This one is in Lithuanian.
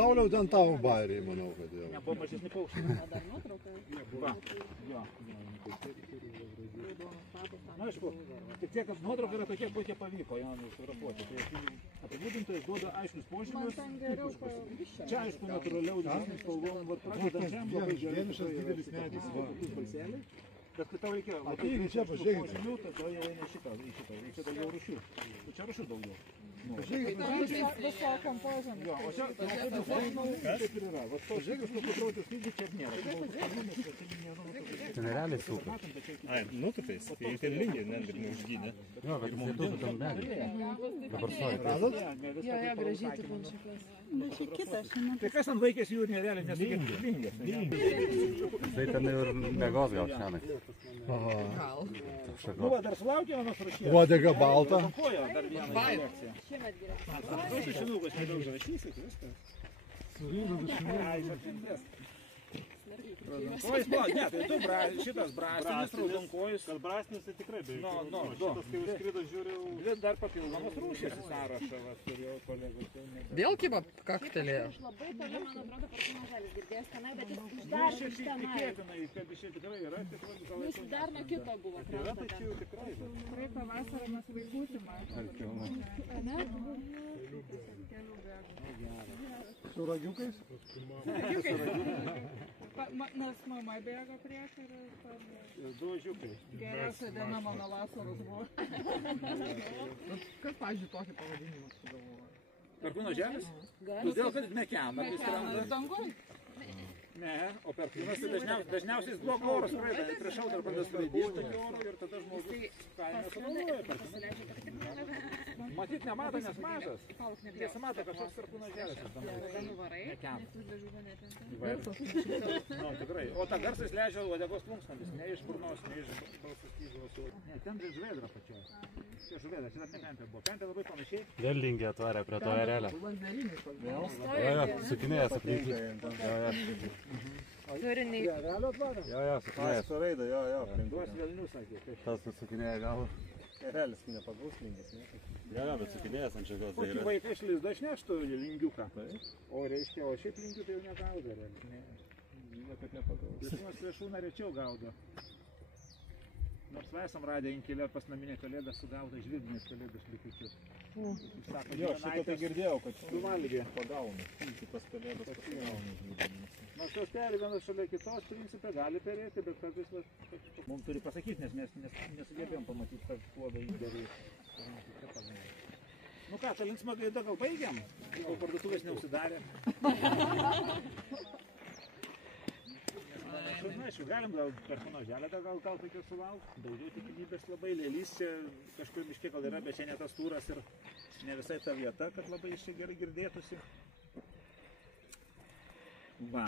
Sauliau, ten tavo bairiai, manau, kad jau. Nebuvo mažesni paukščiai. Dar nuotrauka. Va, jo. Na, aišku, tik tiek, kad nuotrauka yra tokia, kokie pavyko ją nufotografuoti. Tai apibūdintojas duoda aiškius požymius. Čia, aišku, natūraliau didesnis spalvom, vat pradedant žem, labai Vienišas didelis medis, va. balselį. Bet kai tau reikėjo, va, Taigi, čia pažiūrėkit. požymių, tada jau eina šitą, čia daugiau rūšių. Čia rūšių daugiau. Visokiam požemiam. Jo, o čia taip ir yra. Va, pažiūrėk, iš tų patrautis lygį čia nėra. Tai nerealiai super. Ai, nutupės, tai ten lygiai, net ir neužgynė. Jo, bet jis lietuvių tam medį. Dabar suoja. Jo, gražiai tu punčiukas. Bet čia kitas, šiandien. Tai kas ant vaikės jūrinė realiai nesugėtų lingės? Tai ten ir megos gal šiandien. Gal. Nu, va, dar sulaukė vienos rašės. Uodega balta. Koja dar vieną kolekciją. Šiemet geriau. Tu šinukas nedaug rašysit, viskas. Ai, žartinės. Kojas, ne, tai tu šitas brastinis, raudonkojus. Kad brastinis tai tikrai beveik. Nu, Šitas, kai užskrido, žiūriu. Dvi dar papildomas rūšės į sąrašą, va, turėjau kolegos. Vėl kiba kaktelėjo. Iš labai toli, man atrodo, personaželis girdėjęs tenai, bet jis dar iš tenai. Tikėtinai, kad iš čia tikrai yra, Jis dar nuo kito buvo. Yra, tai čia jau tikrai. Praeitą vasarą mes vaikutį matėme. Su ragiukais? Nes mama bėgo prieš ir du žiukai. geriausia diena mano vasaros buvo. Kas, pavyzdžiui, tokį pavadinimą sugalvojo? Perkūno žemės? Todėl, kad mekena, kai skrenda. Dangoj? Ne, o perkūnas tai dažniausiai blogo oro skraida. Prieš audrą pradeda skraidyti tokį orą ir tada žmogus kaime sugalvoja perkūną. Matyt, nemato, nes mažas. Nesimato kažkoks perkūno žemės. Nu, tikrai. O tą garsą jis leidžia uodegos plunksnomis, ne iš burnos, ne iš balsas stygos. Ne, ten žuvėdra pačia. Čia žuvėdra, čia dar ne pempė buvo. Pempė labai panašiai. Vėl lingė atvarė prie to erelio. Jo, sukinėjęs aplinkui. Turiniai. Jo, sukinėjęs. Su raida, jo. Duos velnių, sakė. Tas sukinėja galvą. Erelis nepagaus lingis, ne? Jo, bet sukinėjęs ant šios. Kokį vaiką iš lizdo išneštų lingiuką. O reiškia, o šiaip lingių tai jau negaudo. Niekad nepagaus. Plėšimas plėšūną rečiau gaudo. Nors esam radę inkilę pas naminę kalėdą sugaudo žvirbinės kalėdos likučius. Jo, šitą tai girdėjau, kad tu valgė. pagauna. Kitas kalėdas pagauna žvirbinės. Nors jos peri vienas šalia kitos, principė gali perėti, bet kartais mums turi pasakyti, nes mes nesugebėjom pamatyti tą puodą įdarį. Nu ką, tą linksmą gaidą gal baigiam? Gal parduotuvės neužsidarė. Na, aišku, galim gal perkūno želėtą gal tokio sulaukti. Daugiau tikimybės labai lėlys čia kažkur miške gal yra, bet čia ne tas turas ir ne visai ta vieta, kad labai iš čia gerai girdėtųsi. Va.